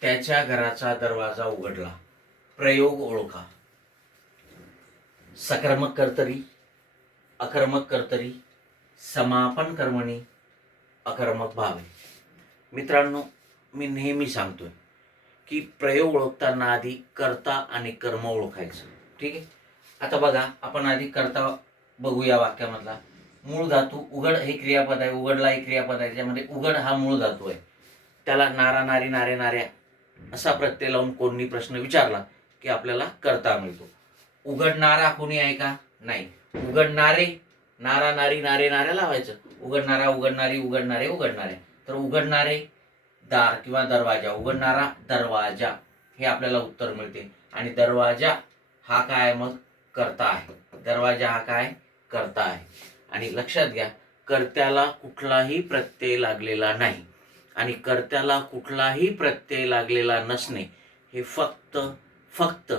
त्याच्या घराचा दरवाजा उघडला. प्रयोग ओळखा. सकर्मक कर्तरी अकर्मक कर्तरी समापन कर्मणी अकर्मक भावे. मित्रांनो मी नेहमी सांगतोय की प्रयोग ओळखताना आधी कर्ता आणि कर्म ओळखायचं. ठीक आहे? आता बघा आपण आधी कर्ता बघूया वाक्यामधला. मूळ धातू उघड हे क्रियापद आहे उघडला हे क्रियापद आहे. ज्यामध्ये उघड हा मूळ धातू आहे. त्याला नारा नारी नारे नाऱ्या. असा प्रत्यय लावून कोणी प्रश्न विचारला की आपल्याला करता मिळतो. उघडणारा कोणी आहे का? नाही. उघडणारे नारा नारी नारे नाऱ्या लावायचं. उघडणारा उघडणारी उघडणारे उघडणारे तर उघडणारे दार किंवा दरवाजा. उघडणारा दरवाजा. हे आपल्याला उत्तर मिळते. आणि दरवाजा हा काय मग? करता आहे. दरवाजा हा काय? करता आहे. आणि लक्षात घ्या कर्त्याला कुठलाही प्रत्यय लागलेला नाही. आणि कर्त्याला कुठलाही प्रत्यय लागलेला नसणे हे फक्त फक्त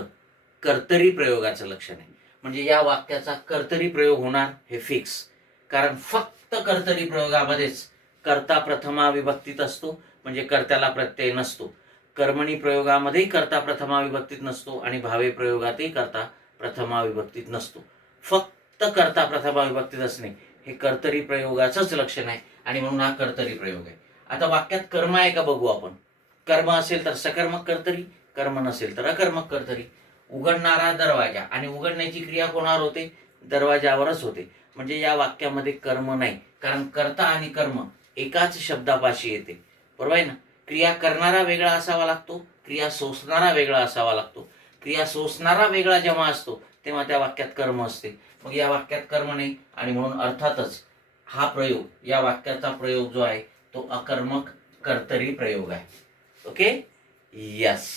कर्तरी प्रयोगाचं लक्षण आहे. म्हणजे या वाक्याचा कर्तरी प्रयोग होणार हे फिक्स कारण फक्त कर्तरी प्रयोगामध्येच कर्ता प्रथमा विभक्तीत असतो म्हणजे कर्त्याला प्रत्यय नसतो. कर्मणी प्रयोगामध्येही कर्ता प्रथमा विभक्तीत नसतो आणि भावे प्रयोगातही कर्ता प्रथमा विभक्तीत नसतो. फक्त कर्ता प्रथमा विभक्तीत असणे हे कर्तरी प्रयोगाचंच लक्षण आहे आणि म्हणून हा कर्तरी प्रयोग आहे. आता वाक्यात कर्म आहे का बघू आपण? कर्म असेल तर सकर्मक कर्तरी कर्म नसेल तर अकर्मक कर्तरी उघडणारा दरवाजा आणि उघडण्याची क्रिया कोणावर होते? दरवाजावरच होते. म्हणजे या वाक्यामध्ये कर्म नाही. कारण कर्ता आणि कर्म एकाच शब्दापाशी येते. बरोबर आहे ना? क्रिया करणारा वेगळा असावा लागतो क्रिया सोसणारा वेगळा असावा लागतो. क्रिया सोसणारा वेगळा जेव्हा असतो तेव्हा त्या वाक्यात कर्म असते. मग या वाक्यात कर्म नाही आणि म्हणून अर्थातच हा प्रयोग या वाक्याचा प्रयोग जो आहे तो अकर्मक कर्तरी प्रयोग आहे. Okay yes